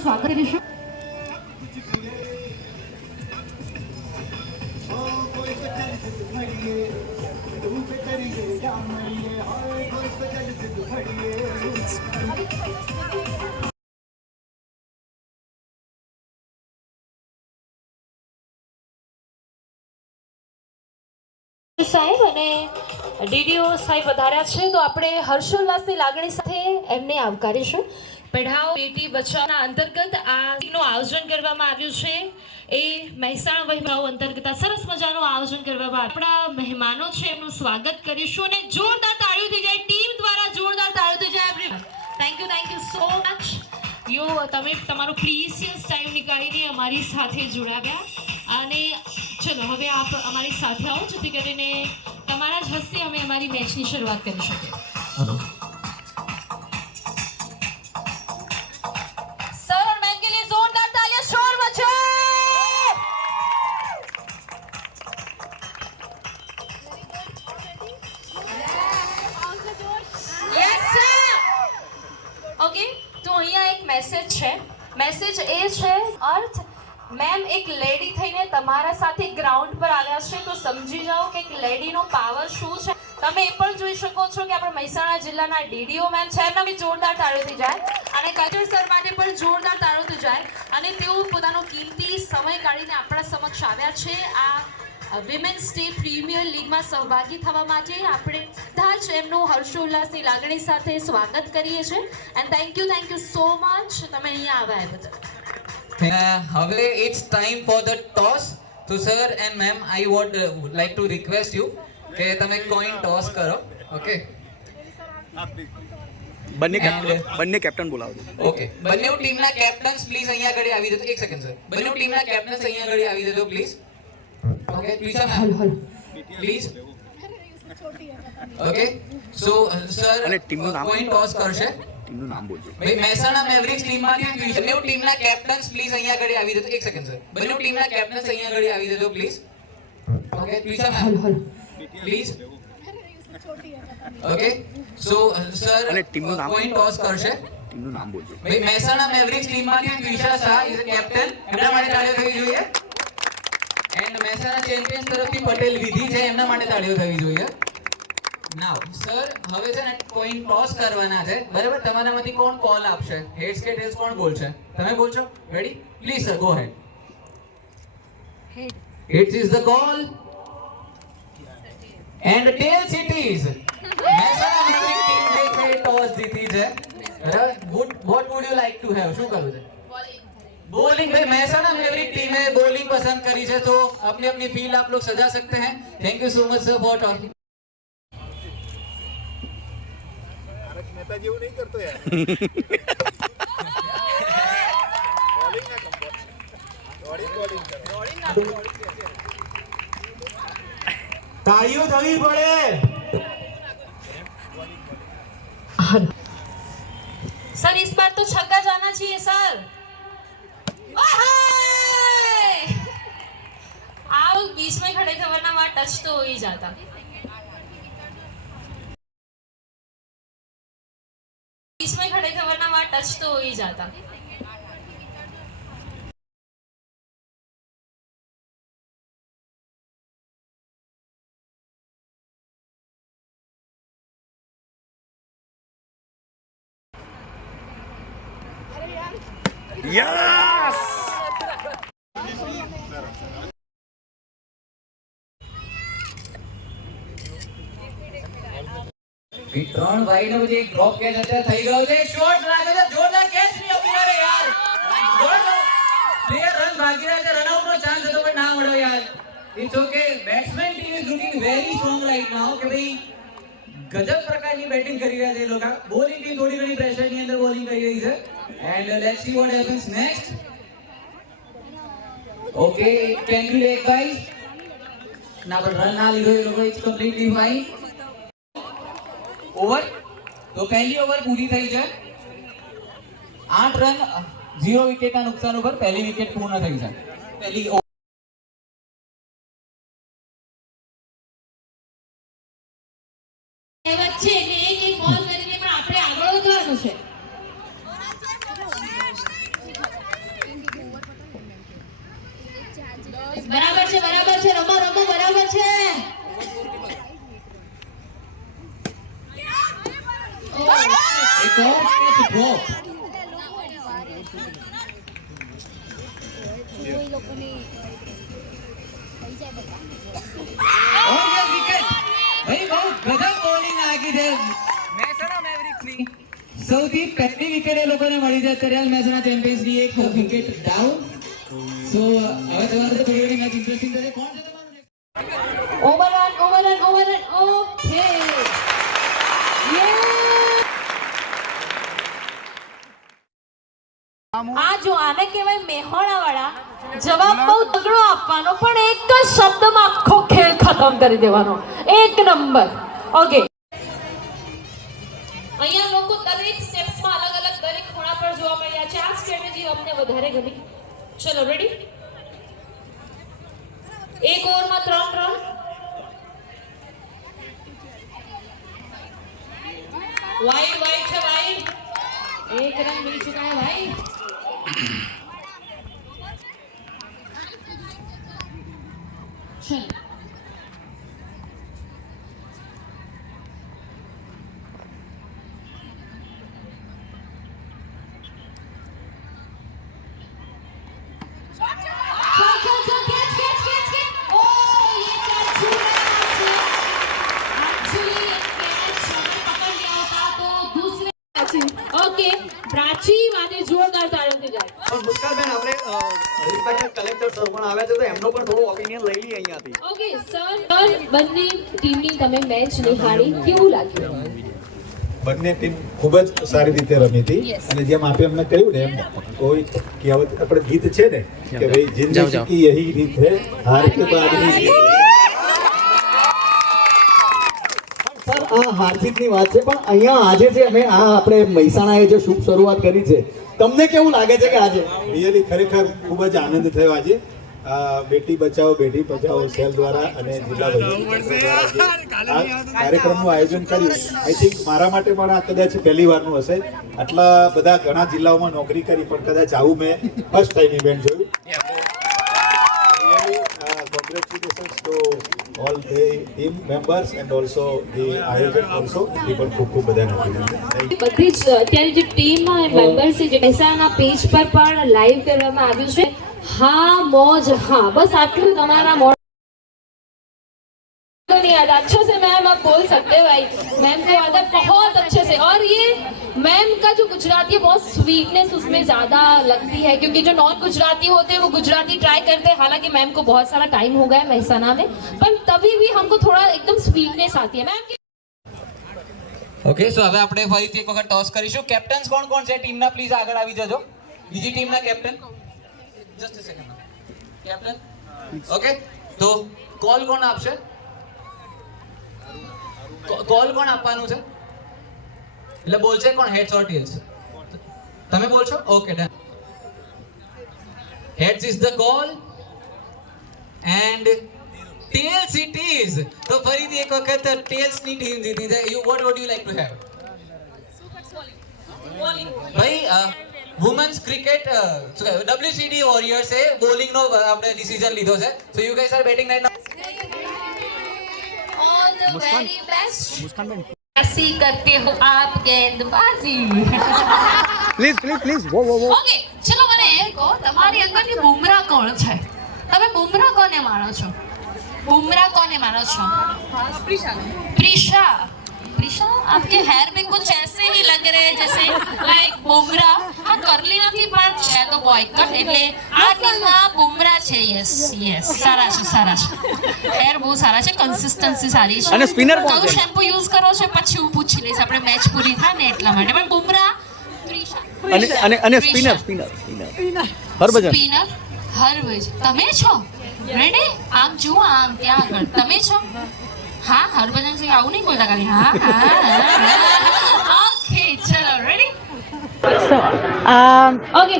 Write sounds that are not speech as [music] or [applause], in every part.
સ્વાગત કરીશું. સાહેબ અને ડીડીઓ સાહેબ વધાર્યા છે, તો આપણે હર્ષોલ્લાસની લાગણી સાથે એમને આવકારીશું. પઢાઓ બેટી બચાવના અંતર્ગત આ નું આયોજન કરવામાં આવ્યું છે. એ મહેસાણા વહીભાવ અંતર્ગત સરસ મજાનું આયોજન કરવામાં આપણા મહેમાનો છે, એમનું સ્વાગત કરીશું અને જોરદાર તાળીઓ થઈ જાય. ટીમ દ્વારા જોરદાર તાળીઓ થઈ જાય everyone thank you thank you so much યો, તમે તમારો પ્રીસિયસ ટાઈમ નીકાળીને અમારી સાથે જોડાવ્યા. અને ચલો, હવે આપ અમારી સાથે આવો, જેથી કરીને તમારા જ હસ્તે અમે અમારી મેચની શરૂઆત કરી શકીએ. મહેસાણા જિલ્લાના ડીડીઓ મેમ છે. એમના બી જોરદાર તાળીઓ થઈ જાય. અને કચર સર માટે પણ જોરદાર તાળીઓ થઈ જાય. અને તેઓ પોતાનો કિંમતી સમય કાઢીને આપણા સમક્ષ આવ્યા છે. આ વિમેન્સ ડે પ્રીમિયર લીગમાં સહભાગી થવા માટે આપણે બધા જ એમનું હર્ષોલ્લાસની લાગણી સાથે સ્વાગત કરીએ છીએ. And thank you thank you so much તમે અહીંયા આવ્યા બદલ. હવે it's time for the toss તો sir and ma'am I would like to request you કે તમે કોઈન ટોસ કરો. ઓકે બંને કેપ્ટન બંને કેપ્ટન બોલાવો ઓકે બંને ટીમના કેપ્ટન્સ પ્લીઝ અહીંયા આગળ આવી જજો. એક સેકન્ડ સર બંને ટીમના કેપ્ટન્સ અહીંયા આગળ આવી જજો please okay please ma'am please okay so sir અને ટીમનું નામ? કોઈન ટોસ કરશે. ટીમનું નામ બોલજો. ભાઈ મહેસાણા મેવરિક્સ ટીમમાંથી બંને ટીમના કેપ્ટન્સ પ્લીઝ અહીંયા આગળ આવી જજો. એક સેકન્ડ સર બંને ટીમના કેપ્ટન્સ અહીંયા આગળ આવી જજો પ્લીઝ ઓકે પ્લીઝ હાલ પ્લીઝ ઓકે સો સર અને teamનું નામ? કોઈન ટોસ કરશે. ટીમનું નામ બોલજો. ભાઈ મહેસાણા મેવરિક્સ ટીમમાંથી વિશા શાહ ઇઝ કેપ્ટન એમના માટે તાળીઓ થવી જોઈએ. એન્ડ મહેસાણા ચેમ્પિયન્સ તરફથી પટેલ વિધિ છે એમના માટે તાળીઓ થવી જોઈએ. નાવ સર હવે છે ને કોઈન ટોસ કરવાના છે. બરાબર? તમારામાંથી કોણ કોલ આપશે? હેડ્સ કે ટેલ્સ કોણ બોલશે? તમે બોલશો? Ready please sir go ahead heads is the call and tells it is Mehsana maverick team જે છે ટોસ જીતી છે બરાબર would what would you like to have શું કરવું છે बॉलिंग भाई महेसाना मेवरिक टीम है बॉलिंग पसंद करी है तो अपनी अपनी फील्ड आप लोग सजा सकते हैं thank you so much sir for talking नेता जेवू नहीं करतो यार [laughs] बॉलिंग ना कंपोज बॉलिंग बॉलिंग कर તાળીઓ થવી પડે सर इस बार तो छक्का जाना चाहिए सर ओहे! आप लोग बीच में खड़े थे वरना वहां टच तो हो ही जाता बीच में खड़े थे वरना वहां टच तो हो ही जाता ત્રણ ભાઈ પછી એક ડ્રોપ કેચ અત્યારે થઈ ગયો છે. શોટ લાગે છે. જોરદાર કેચ નહીં અપનાવે યાર. બે રન ભાગી રહ્યા છે. રન આઉટ નો ચાન્સ હતો પણ ના મળ્યો યાર. It's okay batsman team is looking very strong right now કે ભાઈ ગજબ પ્રકારની બેટિંગ કરી રહ્યા છે એ લોકો. બોલિંગ ટીમ થોડી ઘણી પ્રેશરની અંદર બોલિંગ કરી રહી છે. And let's see what happens next okay can you take ભાઈ ના, પણ રન ના લીધો એ લોકો ઇટ્સ કમ્પ્લીટલી ફાઇન ઓવર તો પહેલી ઓવર પૂરી થઈ છે આઠ રન ઝીરો વિકેટના નુકસાન ઉપર પહેલી વિકેટ પૂર્ણ થઈ છે પહેલી બરાબર છે બરાબર છે, રમો રમો, બરાબર છે એક ઓર કેચ ડ્રોપ ઓર યે વિકેટ ભાઈ બહુ ગજબ બોલિંગ નાખી છે. મહેસાણા મેવરિક્સની સૌથી પહેલી વિકેટ એ લોકોને મળી છે. અત્યારે હાલ ચેમ્પિયન્સની એક વિકેટ ડાઉન સો હવે તમારે થોડી મેચ ઇન્ટરેસ્ટિંગ કરે કોણ છે તમારું? ઓવરરન ઓવરરન ઓવરરન ઓકે આ જો આને કહેવાય મેહોણાવાળા જવાબ બહુ તગડો આપવાનો પણ એક જ શબ્દમાં આખો ખેલ ખતમ કરી દેવાનો. એક નંબર. ઓકે. અહીંયા લોકો દરેક સ્ટેપ્સમાં અલગ અલગ દરેક ખૂણા પર જોવા મળ્યા છે. આ સ્ટ્રેટેજી અમને વધારે ગમી. ચલો રેડી એક ઓવરમાં ત્રણ રન વાઈડ વાઈડ છે વાઈડ એક રન મળી ચુકા ભાઈ Okay. પ્રાચી વાને જોરદાર તાળીઓથી જાય. પણ મુસ્કાનબેન આપણે રિસ્પેક્ટેડ કલેક્ટર સર પણ આવ્યા છે તો એમનો પણ થોડો ઓપિનિયન લઈ લઈએ અહીંયાથી. ઓકે સર સર બંને ટીમની તમે મેચ નિહાળી કેવું લાગ્યું? બંને ટીમ ખૂબ જ સારી રીતે રમી હતી અને જેમ આપે અમને કહ્યું ને એમ કોઈ કહેવત આપણે ગીત છે ને કે ભાઈ જિંદગી કી યહી રીત હે હાર કે બાદની જીત. સર આ હાર્દિકની વાત છે પણ અહીંયા આજે જે અમે આ આપણે મહેસાણાએ જે શુભ શરૂઆત કરી છે તમને કેવું લાગે છે કે આજે? રિયલી ખરેખર ખૂબ જ આનંદ થયો આજે. આ બેટી બચાવો બેટી બચાવો સેલ દ્વારા અને જિલ્લા કાર્યક્રમનું આયોજન કર્યું. આઈ થિંક મારા માટે પણ આ કદાચ પહેલી વારનું હશે. આટલા બધા ઘણા જિલ્લાઓમાં નોકરી કરી પણ કદાચ આવું મેં ફર્સ્ટ ટાઈમ ઇવેન્ટ જોયું. congratulations to all the team members and also the આયોજક also એ પણ ખૂબ ખૂબ બધાને અભિનંદન Thank you. બધી જ અત્યારે જે ટીમ મેમ્બર્સ છે જે મહેસાણા પેજ પર પણ લાઈવ કરવામાં આવ્યું છે હા મોજ હા બસ આટલું તમારા મોડ तो नहीं आता अच्छे से मैम आप बोल सकते हैं भाई मैम को आता है बहुत अच्छे से और ये मैम का जो गुजराती है बहुत स्वीटनेस उसमें ज्यादा लगती है क्योंकि जो नॉन गुजराती होते हैं वो गुजराती ट्राई करते हैं हालांकि मैम को बहुत सारा टाइम हो गया है महसाना में पर तभी भी हमको थोड़ा एकदम स्वीटनेस आती है मैम ઓકે સો હવે આપણે ફરીથી એક વખત ટોસ કરીશું કેપ્ટન્સ કોણ કોણ છે ટીમના પ્લીઝ આગળ આવી જજો બીજી ટીમના captain just a second captain okay તો કોલ કોણ આપશે કોલ કોણ આપવાનું છે એટલે બોલશે કોણ? હેડ્સ ઓર ટેલ્સ તમે બોલશો? Okay done heads is the goal and tails it is તો ફરીથી એક વખત ટેલ્સની ટીમ જીતી છે you what what you like to have ભાઈ વુમન્સ ક્રિકેટ ડબ્લ્યુસીડી વોરિયર્સ એ બોલિંગ નો આપણે ડિસિઝન લીધો છે. So you guys are batting right now all the very best ऐसी करते हो आप गेंदबाजी પ્લીઝ પ્લીઝ પ્લીઝ વો વો વો ઓકે ચલો મને એ કહો તમારી અંદરની બુમરા કોણ છે તમે બુમરા કોને માનો છો बुमराह कोने मानो છો प्रीशा प्रीशा आपके हेयर में कुछ ऐसे ही लग रहे हैं जैसे लाइक बुमराह हाँ કરલી નથી પણ છે તો બોયકટ એટલે આ ટીમમાં છે યસ યસ સારા છે સારા છે હેર બહુ સારા છે કન્સિસ્ટન્સી સારી છે. અને સ્પિનર કોણ કયું છે? શેમ્પુ યુઝ કરો છો? પછી હું પૂછી લઈશ. આપણે મેચ પૂરી થાય ને એટલા માટે. પણ બુમરા અને અને અને spinner spinner spinner Harbhajan. Spinner Harbhajan તમે છો? રેડી આમ જુઓ આમ ત્યાં આગળ. તમે છો? હા હરભજન સિંહ આવું નહીં બોલતા ખાલી. હા હા ઓકે ચલો રેડી ઓકે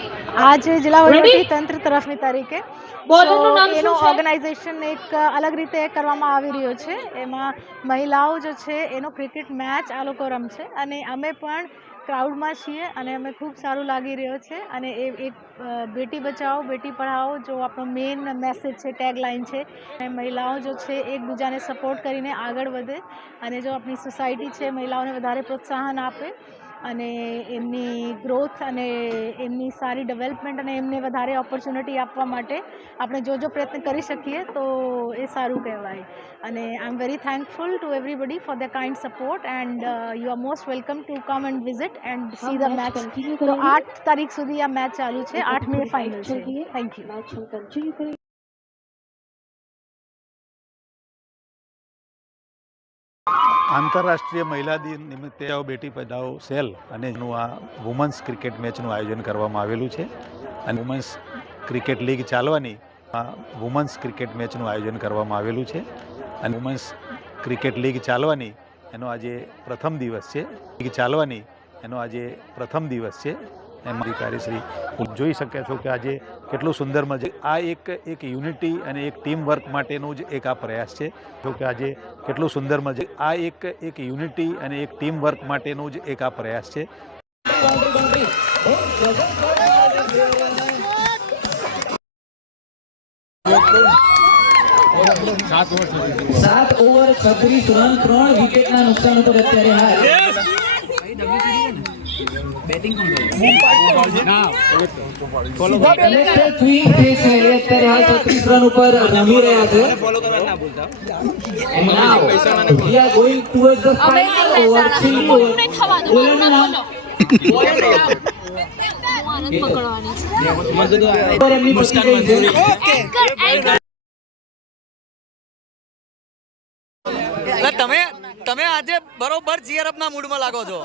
આજે જિલ્લા વહીવટી તંત્ર તરફની તરીકે એનો? ઓર્ગેનાઇઝેશન એક અલગ રીતે કરવામાં આવી રહ્યો છે. એમાં મહિલાઓ જે છે એનો ક્રિકેટ મેચ આ લોકો રમશે. અને અમે પણ ક્રાઉડમાં છીએ અને અમે ખૂબ સારું લાગી રહ્યો છે. અને એ એક બેટી બચાવો બેટી પઢાઓ જો આપણો મેઇન મેસેજ છે ટેગલાઇન છે અને મહિલાઓ જો છે એકબીજાને સપોર્ટ કરીને આગળ વધે. અને જો આપણી સોસાયટી છે મહિલાઓને વધારે પ્રોત્સાહન આપે અને એમની ગ્રોથ અને એમની સારી ડેવલપમેન્ટ અને એમને વધારે ઓપોર્ચ્યુનિટી આપવા માટે આપણે જો જો પ્રયત્ન કરી શકીએ તો એ સારું કહેવાય. અને I am very thankful to everybody for the kind support and you are most welcome to come and visit and see the match તો આઠ તારીખ સુધી આ મેચ ચાલુ છે આઠ મે ફાઇનલ છે. થેન્ક યુ આંતરરાષ્ટ્રીય મહિલા દિન નિમિત્તે આવો બેટી પઢાઓ સેલ અને એનું આ વુમન્સ ક્રિકેટ મેચનું આયોજન કરવામાં આવેલું છે. અને વુમન્સ ક્રિકેટ લીગ ચાલવાની આ વુમન્સ ક્રિકેટ મેચનું આયોજન કરવામાં આવેલું છે. અને વુમન્સ ક્રિકેટ લીગ ચાલવાની એનો આજે પ્રથમ દિવસ છે. લીગ ચાલવાની એનો આજે પ્રથમ દિવસ છે. એમ અધિકારી શ્રી જોઈ શકે છો કે આજે કેટલું સુંદર મજા આ એક એક યુનિટી અને એક ટીમ વર્ક માટેનું જ એક આ પ્રયાસ છે. જો કે આજે કેટલું સુંદર મજા આ એક એક યુનિટી અને એક ટીમ વર્ક માટેનું જ એક આ પ્રયાસ છે. સાત ઓવર છત્રીસ રન, ત્રણ વિકેટના નુકસાન ઉપર અત્યારે હાલ. Collector Queen જે છે એ અત્યારે હાલ 36 રન ઉપર રમી રહ્યા છે તમે તમે આજે બરોબર જીઆરએફ ના મૂડમાં લાગો છો.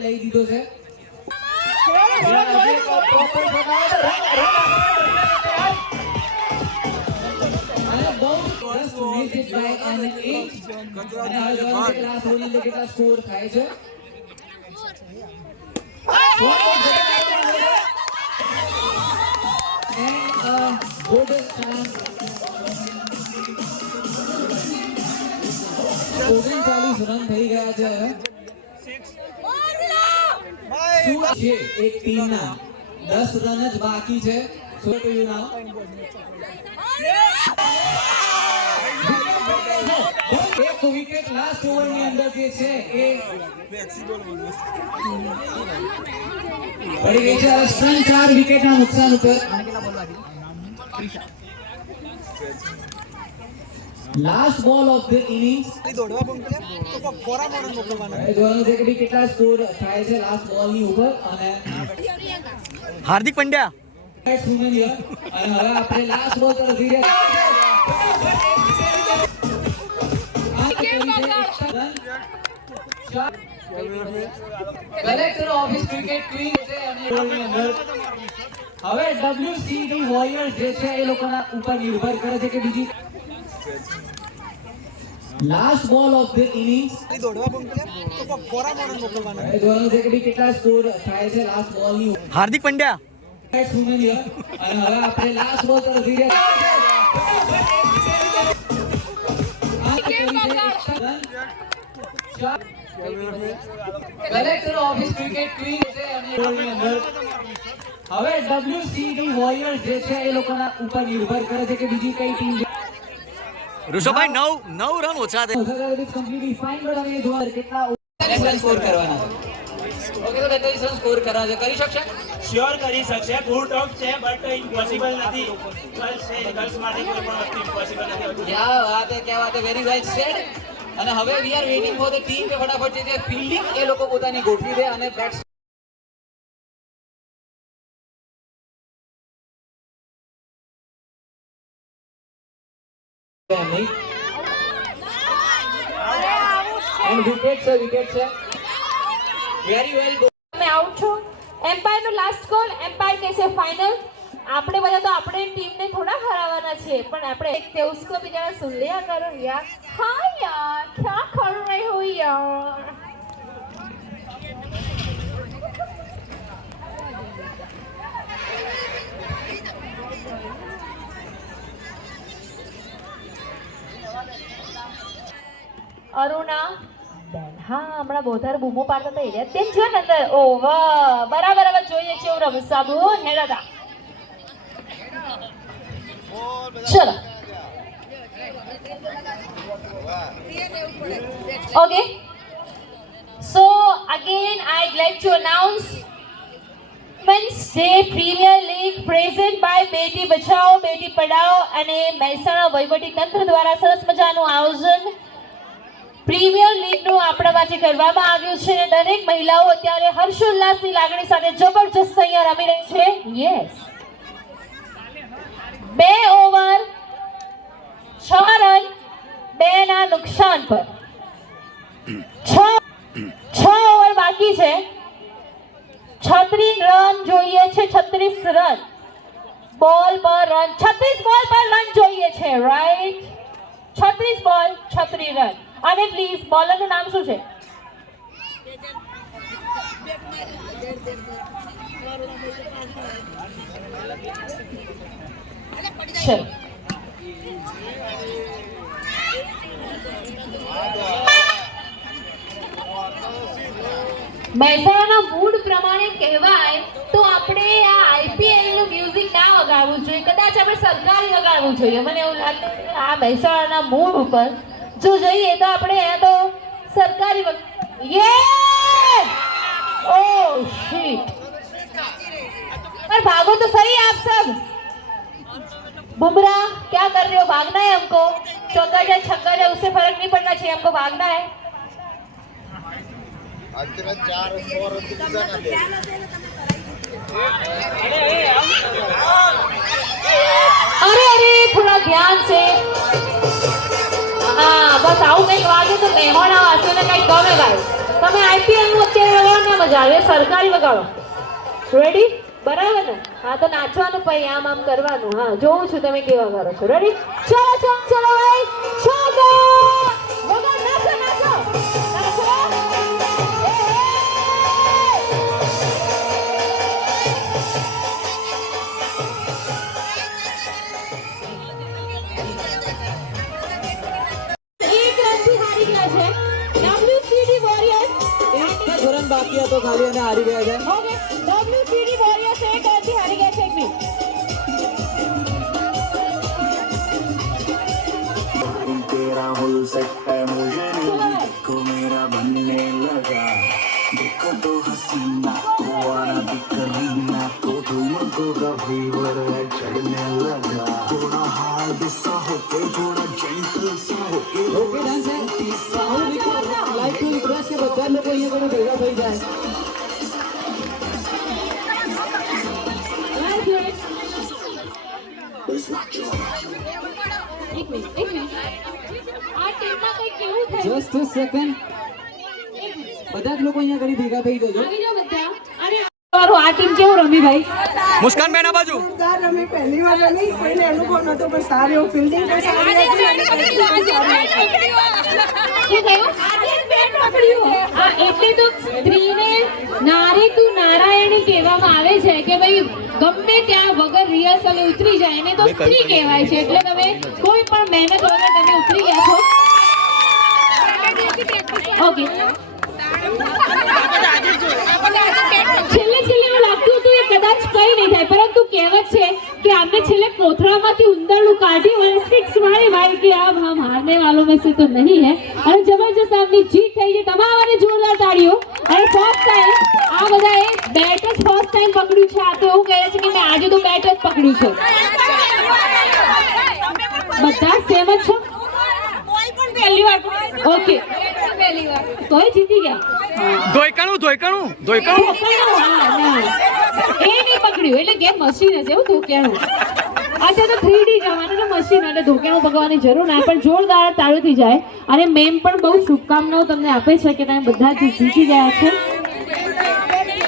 લઈ દીધો છે just missed it by an inch. અને હવે જોવાનું છે કે last ball ની અંદર કેટલા score. થાય છે And a good chance. ઓગણચાલીસ રન થઈ ગયા છે. છે? એક ટીમના દસ રન જ બાકી છે. સો યુ નાઉ એક વિકેટ લાસ્ટ ઓવરની અંદર જે છે એ પડી ગઈ છે. ત્રણ ચાર વિકેટના નુકસાન ઉપર. લાસ્ટ બોલ ઓફ ધ ઇનિંગ્સ જોવાનું છે કે કેટલા સ્કોર થાય છે લાસ્ટ બોલની ઉપર અને હાર્દિક પંડ્યા. અને હવે આપણે લાસ્ટ બોલ પર જઈ રહ્યા કલેક્ટર ઓફિસ ક્રિકેટ ક્વીન છે અને અંદર હવે WCD વોરિયર્સ જે છે એ લોકોના ઉપર નિર્ભર કરે છે કે બીજી લાસ્ટ બોલ ઓફ ધ ઇનિંગ જોવાનું છે કે ભાઈ કેટલા સ્કોર થાય છે લાસ્ટ બોલની હાર્દિક પંડ્યા. અને હવે આપણે લાસ્ટ બોલ તરફ જઈ રહ્યા કલેક્ટર ઓફિસ ક્રિકેટ ક્વીન છે હવે ડબ્લ્યુસીડી વોરિયર્સ જે છે એ લોકોના ઉપર નિર્ભર કરે છે કે બીજી કઈ ટીમ ઋષભભાઈ નવ નવ રન ઓછા છે કમ્પ્લીટલી ફાઇન બટ હવે જોવા કેટલા રન સ્કોર કરવાના ઓકે તો 33 સ્કોર કરવા છે. કરી શકશે? શ્યોર કરી શકશે. ગુડ ટફ છે બટ ઇમ્પોસિબલ નથી. ગર્લ્સ છે ગર્લ્સ માટે કોઈ પણ વસ્તુ ઇમ્પોસિબલ નથી. ક્યાં વાત હે ક્યાં વાત હે? વેરી વેલ સેડ અને હવે we are waiting for the team કે ફટાફટ જે ફિલ્ડિંગ એ લોકો પોતાની ગોઠવી દે અને બેટ્સ છે વિકેટ છે. વેરી વેલ તમે આઉટ છો. એમ્પાયર નો લાસ્ટ કોલ એમ્પાયર કહેશે ફાઇનલ આપણે બધા તો આપણે ટીમને થોડા હરાવવાના છે, પણ આપણે તે ઉસકો બી જરા સુન લિયા કરો યાર હા યાર, ક્યાં કર રહે હો યાર? અરુણા, બેન, હા, હમણાં બોધાર બૂમો પાડતા હતા એરિયા. તેમ જો ને અંદર. ઓ વાહ, બરાબર હવે જોઈએ છીએ એવું રમસાબુ ને દાદા. ચલો okay so again I like to announce Women's Day Premier League present by બેટી બચાવો બેટી પઢાઓ અને મહેસાણા વહીવટી તંત્ર દ્વારા સરસ મજાનું આયોજન પ્રીમિયર લીગનું આપણા માટે કરવામાં આવ્યું છે અને દરેક મહિલાઓ અત્યારે હર્ષોલ્લાસની લાગણી સાથે જબરજસ્ત અહીંયા રમી રહી છે. યસ બે ઓવર છ રન બે ના નુકસાન પર છ છ ઓવર બાકી છે છત્રીસ રન જોઈએ છે છત્રીસ રન બોલ પર રન છત્રીસ બોલ પર રન જોઈએ છે રાઈટ છત્રીસ બોલ છત્રીસ રન અને પ્લીઝ બોલરનું નામ શું છે છે. મહેસાણાના મૂડ પ્રમાણે કહેવાય તો આપણે આ આઈપીએલનું મ્યુઝિક ના વગાડવું જોઈએ. કદાચ આપણે સરકારી વગાડવું જોઈએ. મને એવું લાગે આ મહેસાણાના મૂડ ઉપર જો જઈએ તો આપણે અહીંયા તો સરકારી યે ઓ શીટ પર ભાગો તો સહી આપ સબ. बुमराह क्या कर रहे हो भागना है हमको चौका जाए छक्का जाए उससे फर्क नहीं पड़ना चाहिए हमको भागना है अरे अरे थोड़ा ध्यान से હા બસ આવું કંઈક વાગે તો મહેમાન આવશે ને કંઈક ગમે ભાઈ તમે આઈપીએલ નું અત્યારે વગાડો ને મજા આવે સરકારી વગાડો રેડી બરાબર ને? હા, તો નાચવાનું પછી આમ આમ કરવાનું. હા, જોઉં છું તમે કેવા કરો છો. રેડી ચલો ચલો ચલો, ભાઈ. જસ્ટ અ સેકન્ડ બધા જ લોકો અહીંયા ઘણી ભેગા થઈ જજો. આવી જાઓ બધા. અને તમારું આ ટીમ કેવું રમી ભાઈ? મુસ્કાન બેન આ બાજુ. રમી પહેલી વાર રમી. કોઈને અનુભવ નહોતો પણ સારી એવું ફિલ્ડિંગ પણ સારી હતી. અને batting પણ સારી હતી. શું થયું? હા એટલે તો સ્ત્રીને નારી તું નારાયણી કહેવામાં આવે છે કે ભાઈ ગમે ત્યાં વગર રિહર્સલ ઉતરી જાય એને તો સ્ત્રી કહેવાય છે. એટલે તમે કોઈ પણ મહેનત વગર તમે ઉતરી ગયા છો. ઓકે છેલ્લે છેલ્લે એવું લાગતું હતું કે કદાચ કંઈ નહીં થાય, પરંતુ કહેવત છે કે આમને છેલ્લે કોથળામાંથી ઉંદરનું કાઢ્યું અને સિક્સ મારી ભાઈ કે આમ હમ હારને વાલો મેં તો નહીં હે. ધોઈકાણું ધોઈકાણું એ નહીં પકડ્યું એટલે કે મશીન હશે એવું ધોક્યાનું અચ્છા તો થ્રી ડી જવાનું મશીન એટલે ધોક્યાનું પકડવાની જરૂર ના પણ જોરદાર તાળુથી જાય. અને મેમ પણ બહુ શુભકામનાઓ તમને આપે છે કે તમે બધા જ જીતી ગયા છે.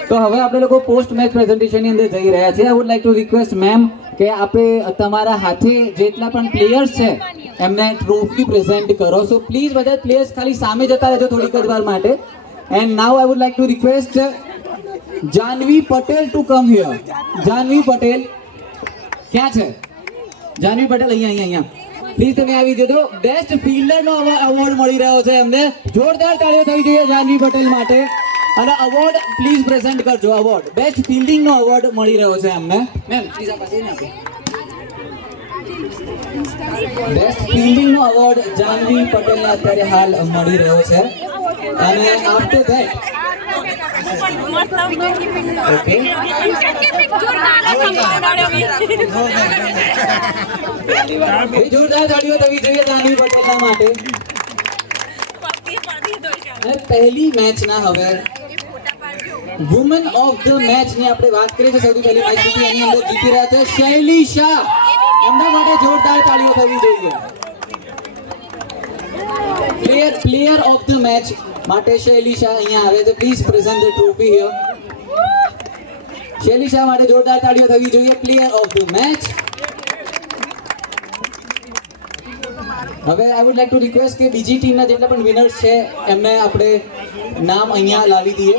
તો હવે આપણે લોકો પોસ્ટ મેચ પ્રેઝન્ટેશનની અંદર જઈ રહ્યા છે I would like to request ma'am કે આપણે તમારા હાથે જેટલા પણ પ્લેયર્સ છે એમને ટ્રોફી પ્રેઝન્ટ કરો. સો પ્લીઝ બધા પ્લેયર્સ ખાલી સામે જતા રહેજો થોડીક જ વાર માટે. And now I would like to request Janvi Patel to come here Janvi Patel ક્યાં છે? જાનવી પટેલ અહીંયા અહીંયા અહીંયા. પ્લીઝ તમે આવી જજો. બેસ્ટ ફિલ્ડરનો અવોર્ડ મળી રહ્યો છે એમને. જોરદાર તાળીઓ થવી જોઈએ જાનવી પટેલ માટે. અને અવોર્ડ પ્લીઝ પ્રેઝન્ટ કરજો અવોર્ડ બેસ્ટ ફિલ્ડિંગનો અવોર્ડ મળી રહ્યો છે એમને. મેમ પ્લીઝ આ પાસે નાખો બેસ્ટ ફિલ્ડિંગનો અવોર્ડ જાનવી પટેલને અત્યારે હાલ મળી રહ્યો છે. અને આફ્ટર ધેટ ઓકે જોરદાર તાળીઓ થવી જોઈએ જાનવી પટેલના માટે. પહેલી મેચના હવે વુમન ઓફ ધ મેચની આપણે વાત કરીએ છીએ. સૌથી પહેલી મેચ જીતી એની અંદર જીતી રહ્યા છે શૈલી શાહ. એમના માટે જોરદાર તાળીઓ થવી જોઈએ player player of the match માટે શૈલી શાહ અહીંયા આવે છે. Please present the trophy here Shaili Shah માટે જોરદાર તાળીઓ થવી જોઈએ. પ્લેયર ઓફ ધ મેચ હવે I would like to request કે બીજી ટીમના જેટલા પણ વિનર્સ છે, એમને આપણે નામ અહીંયા લાવી દઈએ.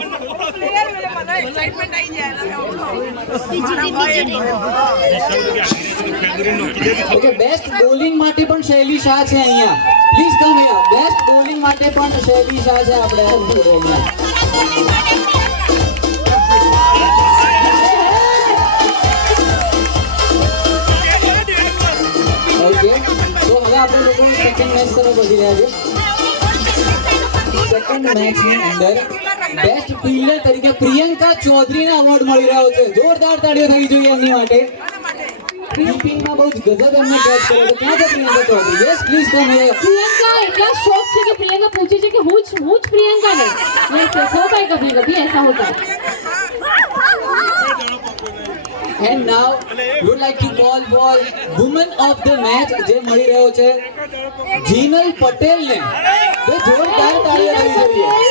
ઓકે બેસ્ટ બોલિંગ માટે પણ શૈલી શાહ છે અહીંયા. Please come here best bowling માટે પણ શૈલી શાહ છે આપણે અહીંયા ઓકે તો હવે આપણે લોકો સેકન્ડ મેચ તરફ વધી રહ્યા છે સેકન્ડ મેચની અંદર બેસ્ટ ફિલ્ડર તરીકે પ્રિયંકા ચૌધરીને એવોર્ડ મળી રહ્યો છે. જોરદાર તાળીઓ થઈ જોઈએ એમની માટે. સ્પીપિંગમાં બહુ જ ગજબ એમને કેચ કર્યો તો ક્યાં છે Priyanka Chaudhary? Yes please come here Priyanka એટલા શોખ છે કે પ્રિયંકા પૂછે છે કે હું જ હું જ પ્રિયંકા ને યસ યસ હોતા હે કભી કભી એસા હોતા. And now, would like to call for woman of the match જે મળી રહ્યો છે. જીનલ પટેલ ને. જોરદાર તાળીઓ થઈ જોઈએ.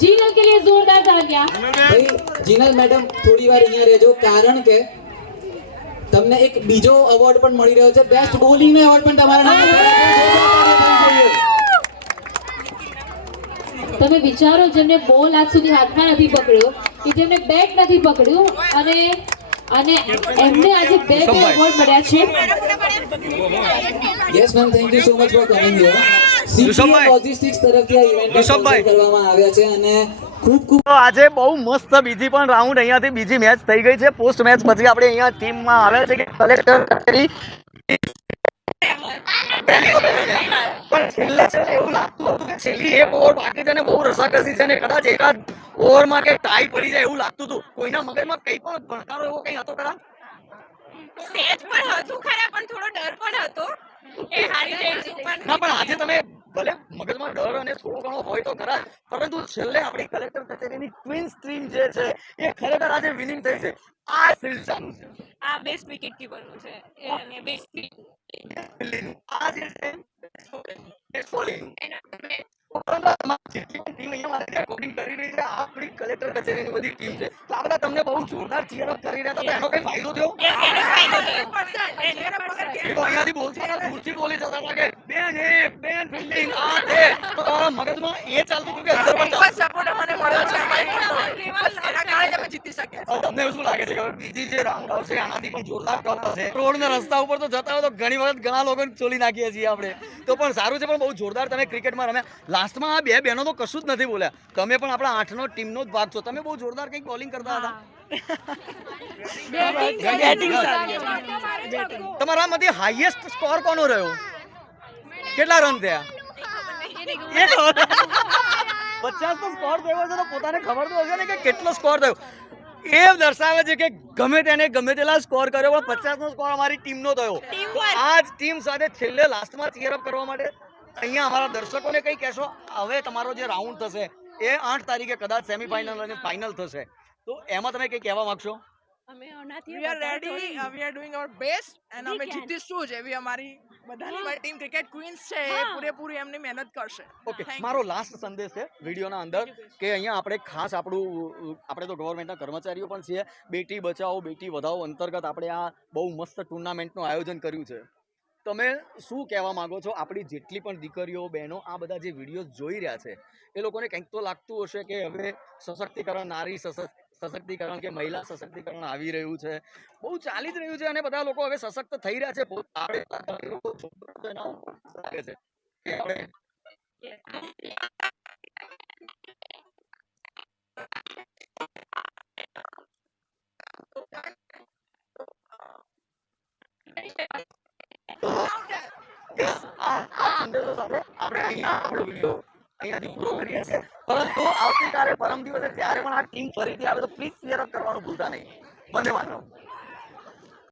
जीनल के लिए जोरदार तालियां ભાઈ જીનલ મેડમ થોડી વાર અહીંયા રહેજો કારણ કે તમને એક બીજો અવોર્ડ પણ મળી રહ્યો છે બેસ્ટ બોલિંગ નો એવોર્ડ પણ તમારા નામે તમે વિચારો જેમને બોલ આજ સુધી હાથમાં નથી પકડ્યો કે જેમને બેટ નથી પકડ્યું અને અને એમને આજે બે બે એવોર્ડ મળ્યા છે. Yes ma'am thank you so much for coming here CPM logistics તરફથી આ ઇવેન્ટ. કરવામાં આવ્યા છે અને ખૂબ ખૂબ આજે બહુ મસ્ત બીજી પણ રાઉન્ડ અહીંયાથી બીજી મેચ થઈ ગઈ છે. પોસ્ટ મેચ પછી આપણે અહીંયા ટીમમાં આવ્યા છે કે કલેક્ટર કચેરી. પણ છેલ્લે છે એવું લાગતું હતું કે છેલ્લી એક ઓવર બાકી છે બહુ રસાકસી છે ને કદાચ એકાદ ઓવરમાં કે ટાઈ પડી જાય એવું લાગતું હતું. કોઈના મગજમાં કંઈ પણ ભણકારો એવો કંઈ હતો ખરા? સેજ પણ હતું ખરા પણ થોડો ડર પણ હતો. એ હારી જઈશું પણ ના પણ આજે તમે ભલે મગજમાં ડર અને થોડો ઘણો હોય તો ખરા પરંતુ છેલ્લે આપણી કલેક્ટર કચેરીની ક્વીન સ્ટ્રીમ જે છે એ ખરેખર આજે વિનિંગ થઈ છે. આ ચાલુ છે. આ બેસ્ટ વિકેટ કીપરનું છે. અને બેસ્ટ ફિલ્ડિંગનું. આ જે છે એ bowling. એના પરંતુ આ તમારી બીજી જે જોરદાર ટફ હશે રોડના રસ્તા ઉપર તો જતા હોય તો ઘણી વખત ઘણા લોકોને ચોલી નાખીએ છીએ આપણે. તો પણ સારું છે પણ બહુ જોરદાર તમે ક્રિકેટમાં રમ્યા. લાસ્ટમાં આ બે બહેનો તો કશું જ નથી બોલ્યા. તમે પણ આપણા આઠનો ટીમનો જ ભાગ છો. તમે બહુ જોરદાર કંઈક બોલિંગ કરતા હતા. તમારા માંથી હાઈએસ્ટ સ્કોર કોનો રહ્યો? કેટલા રન થયા? પચાસ નો સ્કોર થયો છે તો પોતાને ખબર તો હશે ને કે કેટલો સ્કોર થયો. એ દર્શાવે છે કે ગમે તેને ગમે તેલા સ્કોર કર્યો પણ પચાસ નો સ્કોર અમારી ટીમનો થયો. આ જ ટીમ સાથે છેલ્લે લાસ્ટમાં ચીયરઅપ કરવા માટે અહીંયા અમારા દર્શકોને કંઈ કહેશો? હવે તમારો જે રાઉન્ડ થશે એ આઠ તારીખે કદાચ સેમીફાઇનલ અને ફાઇનલ થશે. તો એમાં તમે કંઈ કહેવા માંગશો? We are ready we are doing our best and અમે જીતીશું જ એવી અમારી બધાની મારી ટીમ ક્રિકેટ ક્વીન્સ છે એ પૂરેપૂરી એમની મહેનત કરશે. ઓકે મારો લાસ્ટ સંદેશ છે વિડીયોના અંદર કે અહીંયા આપણે ખાસ આપણું આપણે તો ગવર્મેન્ટના કર્મચારીઓ પણ છીએ. બેટી બચાવો બેટી વધાવો અંતર્ગત આપણે આ બહુ મસ્ત ટુર્નામેન્ટનું આયોજન કર્યું છે. તમે શું કહેવા માંગો છો? આપણી જેટલી પણ દીકરીઓ, બહેનો આ બધા જે વીડિયો જોઈ રહ્યા છે, એ લોકોને કંઈક તો લાગતું હશે કે હવે સશક્તિકરણ, નારી સશક્તિકરણ કે મહિલા સશક્તિકરણ આવી રહ્યું છે. બહુ ચાલી જ રહ્યું છે અને બધા લોકો હવે સશક્ત થઈ રહ્યા છે. લાગે છે. કે આપણે આપણે અહીંયા વીડિયો અહીંયાથી પૂરો કરીએ છીએ પરંતુ આવતીકાલે પરમ દિવસે ત્યારે પણ આ ટીમ ફરીથી આવે તો પ્લીઝ શેર કરવાનું ભૂલતા નહીં બંને માત્ર